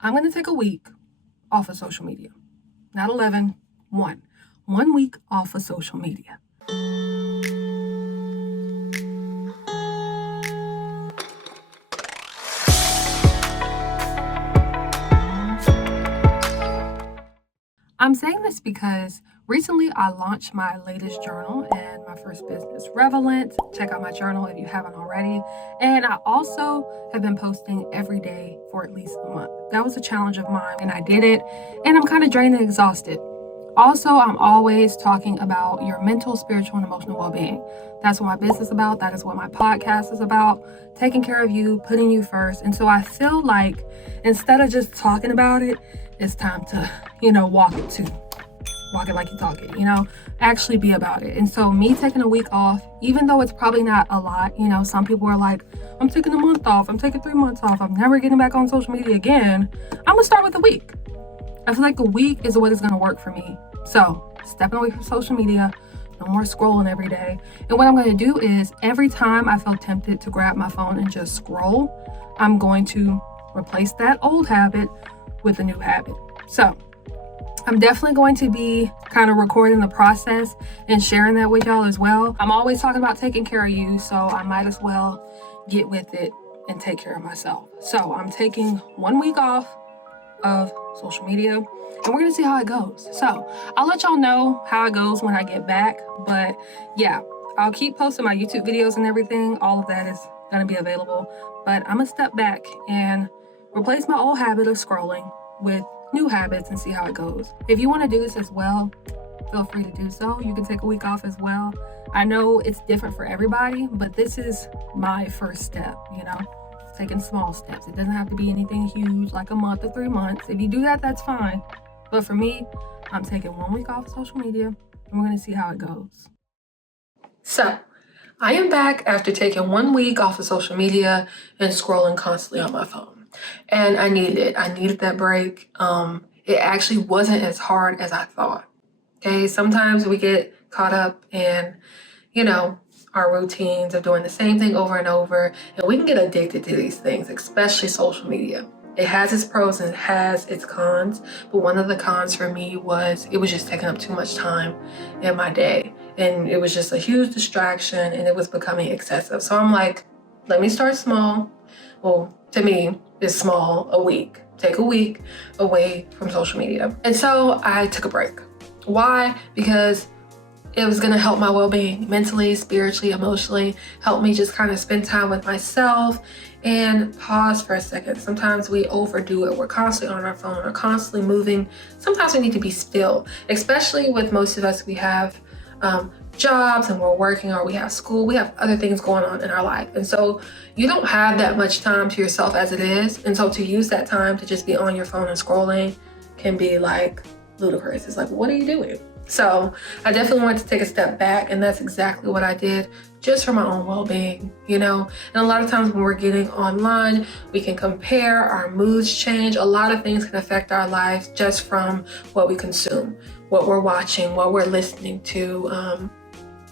I'm going to take a week off of social media. Not 11, 1. 1 week off of social media. I'm saying this because recently I launched my latest journal and my first business, Relevant. Check out my journal if you haven't already. And I also have been posting every day for at least a month. That was a challenge of mine and I did it, and I'm kind of drained and exhausted. Also, I'm always talking about your mental, spiritual, and emotional well-being. That's what my business is about. That is what my podcast is about. Taking care of you, putting you first. And so I feel like instead of just talking about it, it's time to, walk it like you talk it, actually be about it. And so me taking a week off, even though it's probably not a lot, some people are like, I'm taking a month off, I'm taking 3 months off, I'm never getting back on social media again. I'm gonna start with a week. I feel like a week is what is gonna work for me. So stepping away from social media, no more scrolling every day. And what I'm gonna do is every time I feel tempted to grab my phone and just scroll, I'm going to replace that old habit with a new habit. So I'm definitely going to be kind of recording the process and sharing that with y'all as well. I'm always talking about taking care of you, so I might as well get with it and take care of myself. So I'm taking 1 week off of social media and we're gonna see how it goes. So I'll let y'all know how it goes when I get back. But yeah, I'll keep posting my YouTube videos and everything. All of that is gonna be available. But I'm gonna step back and replace my old habit of scrolling with new habits and see how it goes. If you want to do this as well, feel free to do so. You can take a week off as well. I know it's different for everybody, but this is my first step, taking small steps. It doesn't have to be anything huge like a month or 3 months. If you do that, that's fine. But for me, I'm taking 1 week off of social media and we're going to see how it goes. So I am back after taking 1 week off of social media and scrolling constantly on my phone. And I needed it. I needed that break. It actually wasn't as hard as I thought. Okay, sometimes we get caught up in, our routines of doing the same thing over and over, and we can get addicted to these things, especially social media. It has its pros and it has its cons, but one of the cons for me was it was just taking up too much time in my day, and it was just a huge distraction, and it was becoming excessive. So I'm like, let me start small. Well, to me, it's small, a week. Take a week away from social media. And so I took a break. Why? Because it was gonna help my well-being mentally, spiritually, emotionally, help me just kind of spend time with myself and pause for a second. Sometimes we overdo it. We're constantly on our phone, we're constantly moving. Sometimes we need to be still, especially with most of us, we have jobs and we're working, or we have school, we have other things going on in our life. And so you don't have that much time to yourself as it is. And so to use that time to just be on your phone and scrolling can be like ludicrous. It's like, what are you doing? So I definitely wanted to take a step back, and that's exactly what I did, just for my own well-being, And a lot of times when we're getting online, we can compare, our moods change. A lot of things can affect our lives just from what we consume, what we're watching, what we're listening to,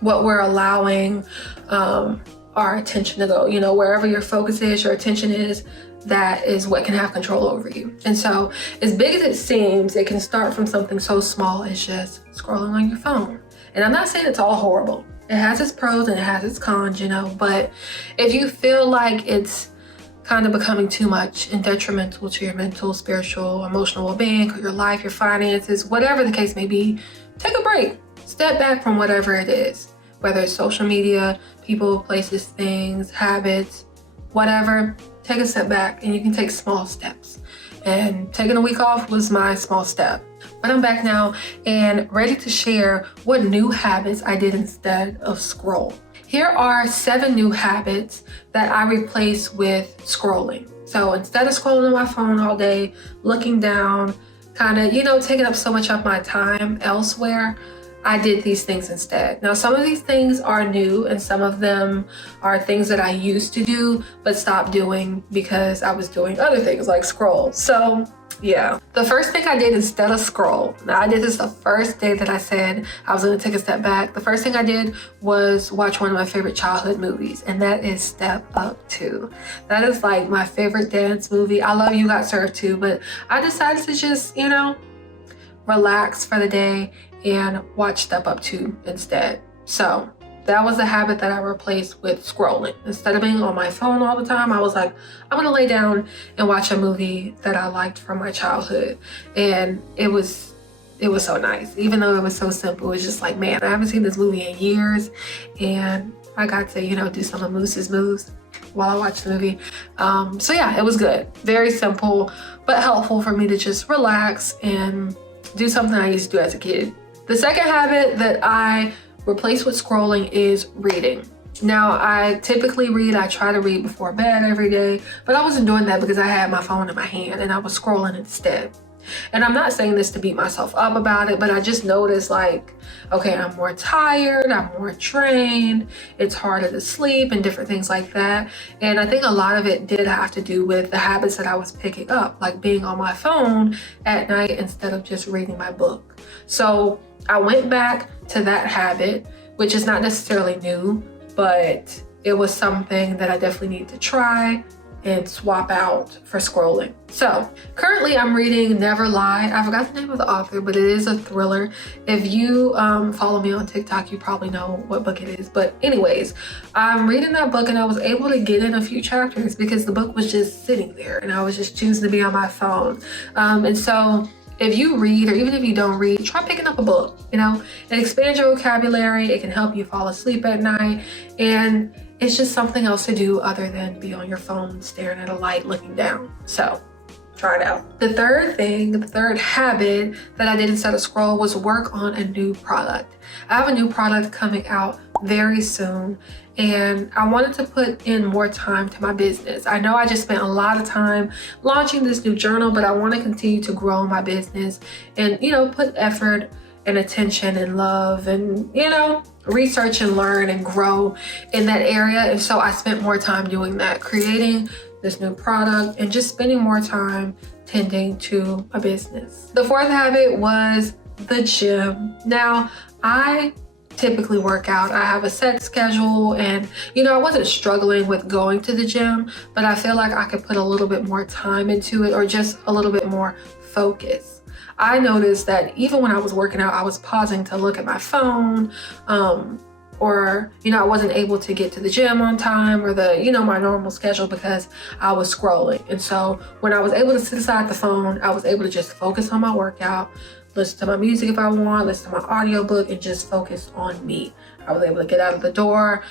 what we're allowing our attention to go. Wherever your focus is, your attention is, that is what can have control over you. And so as big as it seems, it can start from something so small as just scrolling on your phone. And I'm not saying it's all horrible. It has its pros and it has its cons, but if you feel like it's kind of becoming too much and detrimental to your mental, spiritual, emotional well-being, your life, your finances, whatever the case may be, take a break. Step back from whatever it is, whether it's social media, people, places, things, habits, whatever. Take a step back, and you can take small steps. And taking a week off was my small step. But I'm back now and ready to share what new habits I did instead of scroll. Here are 7 new habits that I replaced with scrolling. So instead of scrolling on my phone all day, looking down, kind of, taking up so much of my time elsewhere, I did these things instead. Now, some of these things are new and some of them are things that I used to do but stopped doing because I was doing other things like scroll. So Yeah. The first thing I did instead of scroll, now I did this the first day that I said I was gonna take a step back. The first thing I did was watch one of my favorite childhood movies, and that is Step Up 2. That is like my favorite dance movie. I love You Got Served too, but I decided to just, relax for the day and watch Step Up 2 instead. So that was the habit that I replaced with scrolling. Instead of being on my phone all the time, I was like, I'm gonna lay down and watch a movie that I liked from my childhood. And it was so nice. Even though it was so simple, it was just like, man, I haven't seen this movie in years. And I got to, do some of Moose's moves while I watched the movie. So yeah, it was good. Very simple, but helpful for me to just relax and do something I used to do as a kid. The second habit that I replaced with scrolling is reading. Now, I typically read, I try to read before bed every day, but I wasn't doing that because I had my phone in my hand and I was scrolling instead. And I'm not saying this to beat myself up about it, but I just noticed like, okay, I'm more tired, I'm more drained, it's harder to sleep and different things like that. And I think a lot of it did have to do with the habits that I was picking up, like being on my phone at night instead of just reading my book. So I went back to that habit, which is not necessarily new, but it was something that I definitely need to try and swap out for scrolling. So currently I'm reading Never Lie. I forgot the name of the author, but it is a thriller. If you follow me on TikTok, you probably know what book it is. But anyways, I'm reading that book and I was able to get in a few chapters because the book was just sitting there and I was just choosing to be on my phone. And so if you read, or even if you don't read, try picking up a book, it expands your vocabulary, it can help you fall asleep at night, and it's just something else to do other than be on your phone staring at a light looking down. So try it out. The third habit that I did instead of scroll was work on a new product. I have a new product coming out very soon and I wanted to put in more time to my business. I know I just spent a lot of time launching this new journal, but I want to continue to grow my business and, put effort and attention and love and, research and learn and grow in that area. And so I spent more time doing that, creating this new product and just spending more time tending to my business. The fourth habit was the gym. Now, I typically work out. I have a set schedule and, I wasn't struggling with going to the gym, but I feel like I could put a little bit more time into it or just a little bit more focus. I noticed that even when I was working out, I was pausing to look at my phone, or, I wasn't able to get to the gym on time or my normal schedule because I was scrolling. And so when I was able to sit aside the phone, I was able to just focus on my workout, listen to my music if I want, listen to my audiobook, and just focus on me. I was able to get out of the door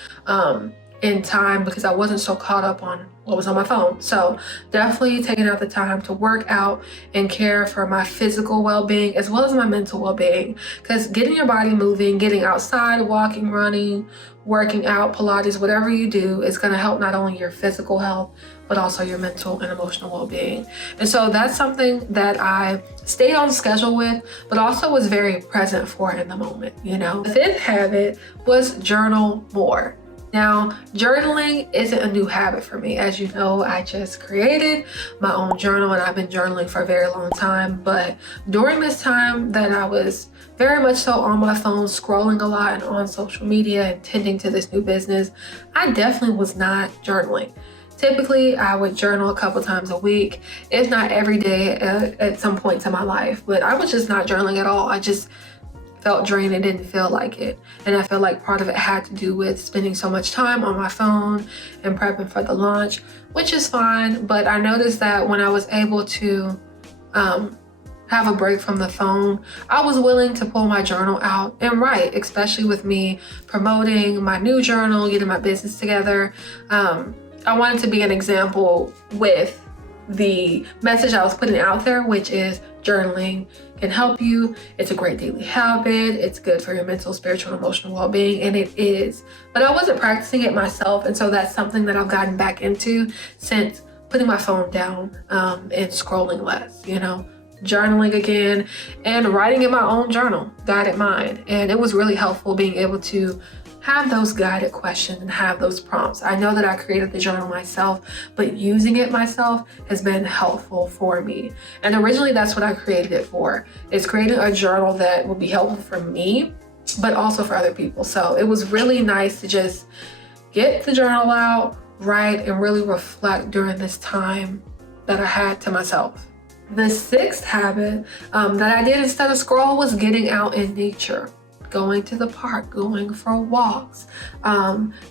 in time because I wasn't so caught up on what was on my phone. So definitely taking out the time to work out and care for my physical well-being as well as my mental well-being, because getting your body moving, getting outside, walking, running, working out, Pilates, whatever you do is going to help not only your physical health but also your mental and emotional well-being. And so that's something that I stayed on schedule with, but also was very present for in the moment. The fifth habit was journal more. Now, journaling isn't a new habit for me. As you know, I just created my own journal and I've been journaling for a very long time. But during this time that I was very much so on my phone, scrolling a lot and on social media and tending to this new business, I definitely was not journaling. Typically, I would journal a couple times a week, if not every day at some points in my life. But I was just not journaling at all. I just felt drained and didn't feel like it. And I feel like part of it had to do with spending so much time on my phone and prepping for the launch, which is fine. But I noticed that when I was able to have a break from the phone, I was willing to pull my journal out and write, especially with me promoting my new journal, getting my business together. I wanted to be an example with the message I was putting out there, which is journaling can help you. It's a great daily habit. It's good for your mental, spiritual, and emotional well-being, and it is. But I wasn't practicing it myself, and so that's something that I've gotten back into since putting my phone down and scrolling less, journaling again and writing in my own journal, guided mind. And it was really helpful being able to have those guided questions and have those prompts. I know that I created the journal myself, but using it myself has been helpful for me. And originally that's what I created it for, is creating a journal that will be helpful for me, but also for other people. So it was really nice to just get the journal out, write, and really reflect during this time that I had to myself. The sixth habit that I did instead of scroll was getting out in nature. Going to the park, going for walks,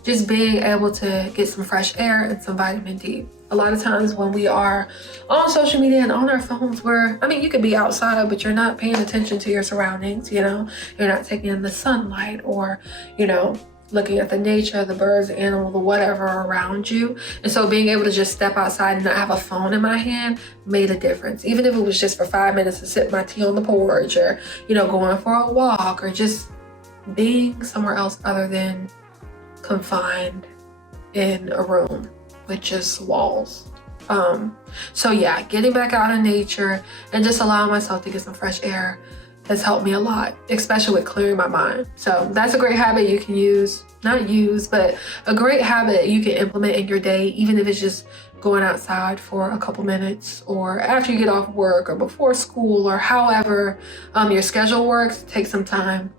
just being able to get some fresh air and some vitamin D. A lot of times when we are on social media and on our phones, you could be outside, but you're not paying attention to your surroundings, you're not taking in the sunlight or, looking at the nature, the birds, the animal, the whatever around you. And so being able to just step outside and not have a phone in my hand made a difference. Even if it was just for 5 minutes to sip my tea on the porch or, going for a walk or just being somewhere else other than confined in a room with just walls. So yeah, getting back out in nature and just allowing myself to get some fresh air has helped me a lot, especially with clearing my mind. So that's a great habit you can but a great habit you can implement in your day, even if it's just going outside for a couple minutes or after you get off work or before school or however your schedule works. Take some time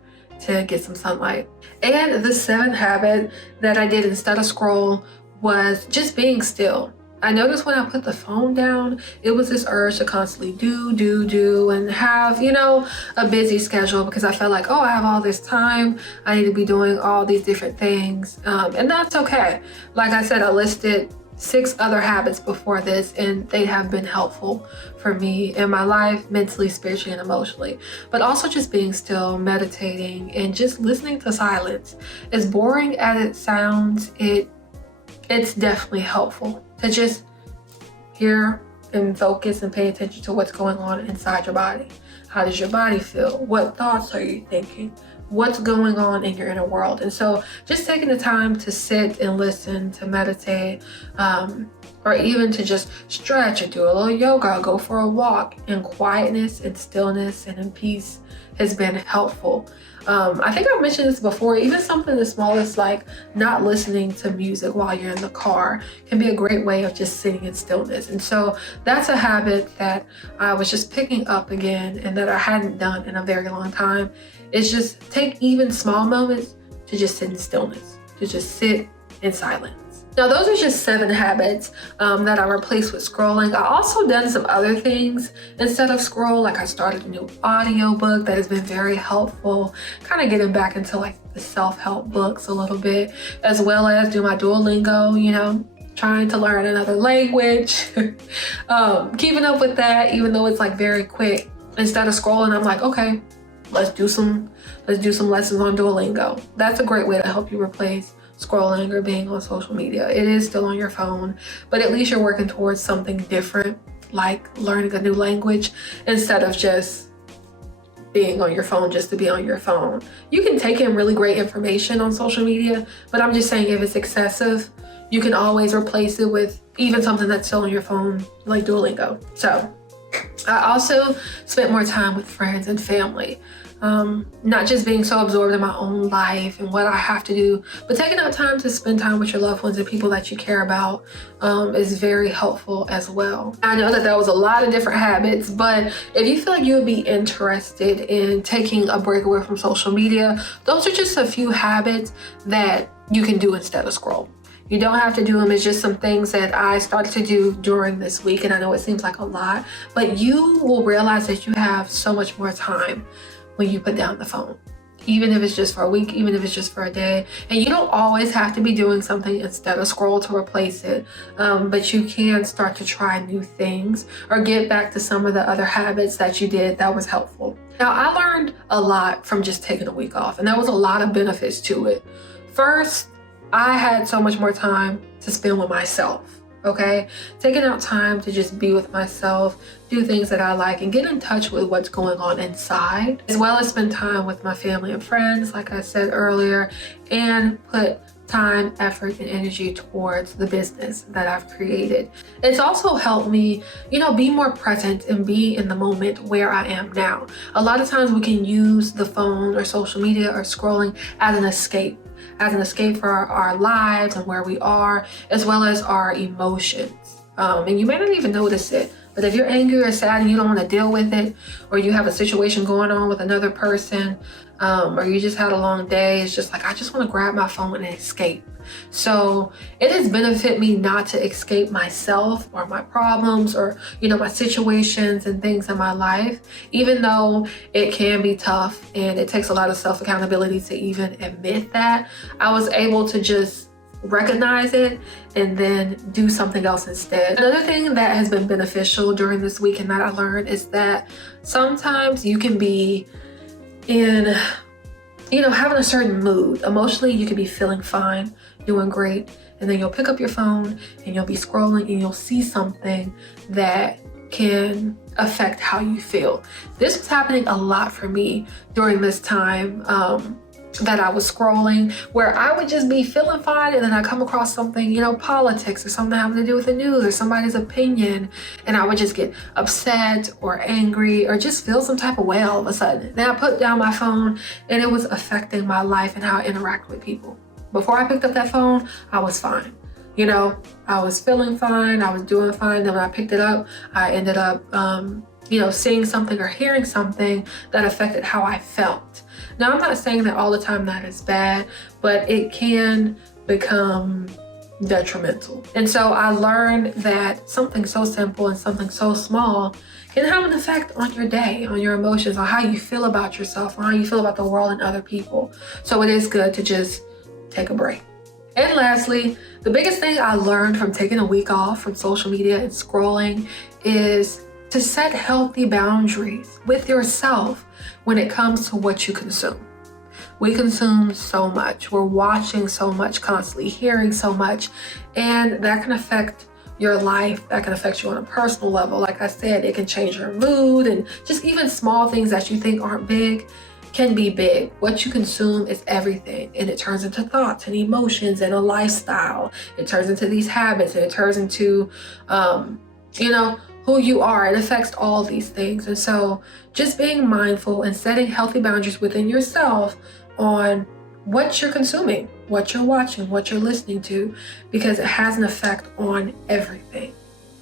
to get some sunlight. And the seventh habit that I did instead of scroll was just being still. I noticed when I put the phone down, it was this urge to constantly do and have, a busy schedule because I felt like, I have all this time. I need to be doing all these different things. And that's okay. Like I said, I listed 6 other habits before this, and they have been helpful for me in my life, mentally, spiritually, and emotionally. But also just being still, meditating, and just listening to silence. As boring as it sounds, it's definitely helpful to just hear and focus and pay attention to what's going on inside your body. How does your body feel? What thoughts are you thinking? What's going on in your inner world? And so just taking the time to sit and listen, to meditate, or even to just stretch or do a little yoga, go for a walk in quietness and stillness and in peace has been helpful. I think I've mentioned this before, even something as small as like not listening to music while you're in the car can be a great way of just sitting in stillness. And so that's a habit that I was just picking up again and that I hadn't done in a very long time. Is just take even small moments to just sit in stillness, to just sit in silence. Now, those are just 7 habits that I replaced with scrolling. I also done some other things instead of scroll, like I started a new audiobook that has been very helpful, kind of getting back into like the self-help books a little bit, as well as do my Duolingo, trying to learn another language, keeping up with that, even though it's like very quick. Instead of scrolling, I'm like, okay, let's do some lessons on Duolingo. That's a great way to help you replace scrolling or being on social media. It is still on your phone, but at least you're working towards something different, like learning a new language instead of just being on your phone just to be on your phone. You can take in really great information on social media, but I'm just saying if it's excessive, you can always replace it with even something that's still on your phone, like Duolingo. So I also spent more time with friends and family. Not just being so absorbed in my own life and what I have to do, but taking out time to spend time with your loved ones and people that you care about is very helpful as well. I know that was a lot of different habits, but if you feel like you would be interested in taking a break away from social media, those are just a few habits that you can do instead of scroll. You don't have to do them. It's just some things that I started to do during this week, and I know it seems like a lot, but you will realize that you have so much more time when you put down the phone, even if it's just for a week, even if it's just for a day. And you don't always have to be doing something instead of scroll to replace it, but you can start to try new things or get back to some of the other habits that you did that was helpful. Now, I learned a lot from just taking a week off, and there was a lot of benefits to it. First, I had so much more time to spend with myself. Okay, taking out time to just be with myself, do things that I like, and get in touch with what's going on inside, as well as spend time with my family and friends, like I said earlier, and put time, effort, and energy towards the business that I've created. It's also helped me, be more present and be in the moment where I am now. A lot of times we can use the phone or social media or scrolling as an escape. as an escape for our lives and where we are, as well as our emotions. And you may not even notice it, but if you're angry or sad and you don't want to deal with it, or you have a situation going on with another person, or you just had a long day, it's just like, I just want to grab my phone and escape. So it has benefited me not to escape myself or my problems or, my situations and things in my life, even though it can be tough and it takes a lot of self-accountability to even admit that. I was able to just recognize it and then do something else instead. Another thing that has been beneficial during this week and that I learned is that sometimes you can be in, having a certain mood. Emotionally, you could be feeling fine, doing great, and then you'll pick up your phone and you'll be scrolling and you'll see something that can affect how you feel. This was happening a lot for me during this time that I was scrolling, where I would just be feeling fine and then I come across something, politics or something having to do with the news or somebody's opinion, and I would just get upset or angry or just feel some type of way all of a sudden. Then I put down my phone and it was affecting my life and how I interact with people. Before I picked up that phone, I was fine. I was feeling fine, I was doing fine. Then when I picked it up, I ended up, seeing something or hearing something that affected how I felt. Now, I'm not saying that all the time that is bad, but it can become detrimental. And so I learned that something so simple and something so small can have an effect on your day, on your emotions, on how you feel about yourself, on how you feel about the world and other people. So it is good to just take a break. And lastly, the biggest thing I learned from taking a week off from social media and scrolling is to set healthy boundaries with yourself when it comes to what you consume. We consume so much. We're watching so much, constantly hearing so much, and that can affect your life. That can affect you on a personal level. Like I said, it can change your mood, and just even small things that you think aren't big can be big. What you consume is everything, and it turns into thoughts and emotions and a lifestyle. It turns into these habits, and it turns into, who you are. It affects all these things. And so just being mindful and setting healthy boundaries within yourself on what you're consuming, what you're watching, what you're listening to, because it has an effect on everything.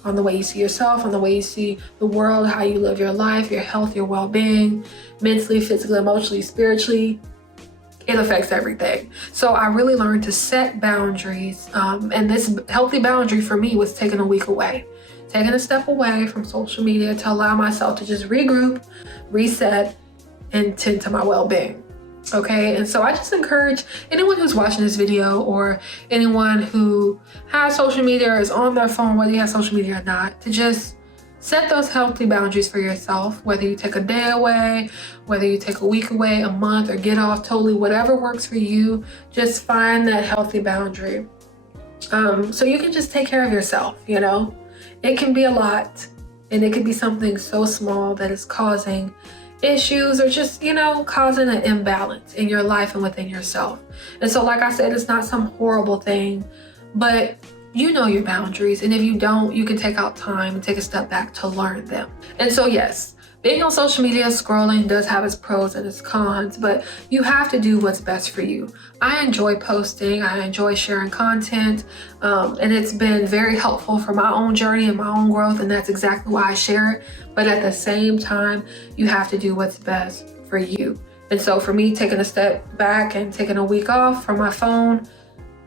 On the way you see yourself, on the way you see the world, how you live your life, your health, your well-being, mentally, physically, emotionally, spiritually. It affects everything. So I really learned to set boundaries. And this healthy boundary for me was taking a week away. Taking a step away from social media to allow myself to just regroup, reset, and tend to my well-being. Okay, and so I just encourage anyone who's watching this video or anyone who has social media or is on their phone, whether you have social media or not, to just set those healthy boundaries for yourself, whether you take a day away, whether you take a week away, a month, or get off totally, whatever works for you, just find that healthy boundary. So you can just take care of yourself, It can be a lot, and it could be something so small that is causing issues or just, causing an imbalance in your life and within yourself. And so, like I said, it's not some horrible thing, but you know your boundaries. And if you don't, you can take out time and take a step back to learn them. And so, yes, being on social media, scrolling does have its pros and its cons, but you have to do what's best for you. I enjoy posting, I enjoy sharing content, and it's been very helpful for my own journey and my own growth, and that's exactly why I share it. But at the same time, you have to do what's best for you. And so for me, taking a step back and taking a week off from my phone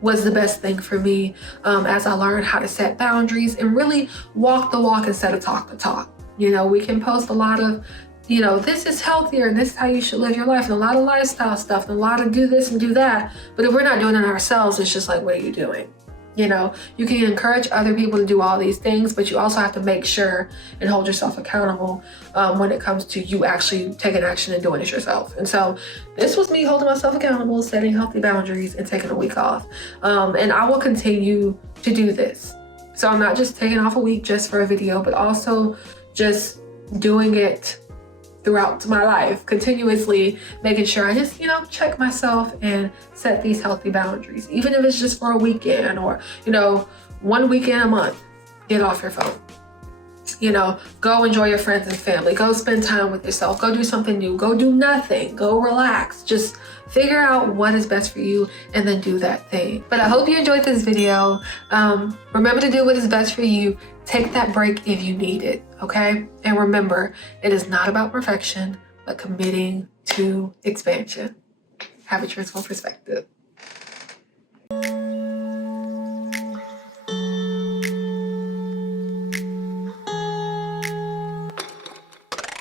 was the best thing for me, as I learned how to set boundaries and really walk the walk instead of talk the talk. We can post a lot of, this is healthier and this is how you should live your life, and a lot of lifestyle stuff and a lot of do this and do that. But if we're not doing it ourselves, it's just like, what are you doing? You can encourage other people to do all these things, but you also have to make sure and hold yourself accountable when it comes to you actually taking action and doing it yourself. And so this was me holding myself accountable, setting healthy boundaries, and taking a week off. And I will continue to do this. So I'm not just taking off a week just for a video, but also just doing it throughout my life, continuously making sure I just, check myself and set these healthy boundaries, even if it's just for a weekend or, 1 weekend a month. Get off your phone. You know, go enjoy your friends and family. Go spend time with yourself. Go do something new. Go do nothing. Go relax. Just figure out what is best for you and then do that thing. But I hope you enjoyed this video. Remember to do what is best for you. Take that break if you need it, okay? And remember, it is not about perfection, but committing to expansion. Have a truthful perspective.